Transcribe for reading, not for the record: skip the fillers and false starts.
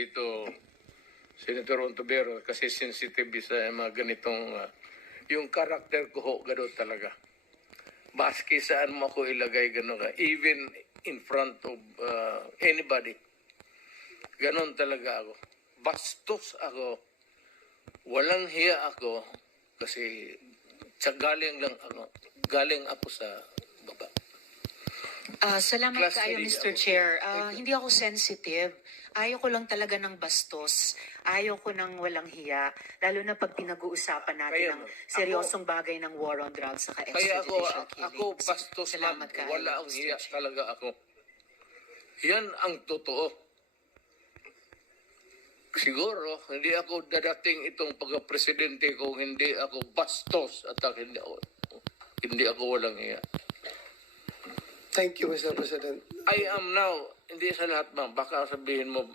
dito, Senator Ontiveros, kasi sensitive sa mga ganitong, yung karakter ko ho, gano'n talaga. Baski saan mo ako ilagay, gano'n ka, even in front of anybody. Gano'n talaga ako. Bastos ako. Walang hiya ako, kasi galing ako sa baba. Salamat Class kaayo, three Mr. ako. Chair. Hindi ako sensitive. Ayaw ko lang talaga ng bastos. Ayaw ko ng walang hiya. Lalo na pag pinag-uusapan natin ng seryosong bagay ng war on drugs sa Kaya extrajudicial killings. ako bastos, Salamat ma'am. kaayo, Wala ang Mr. hiya Chair. talaga ako. Yan ang totoo. Siguro, hindi ako dadating itong pagka-presidente kung hindi ako bastos at hindi ako walang hiya. Thank you, Mr. President. I am now, hindi sa lahat, ma'am. Baka sabihin mo,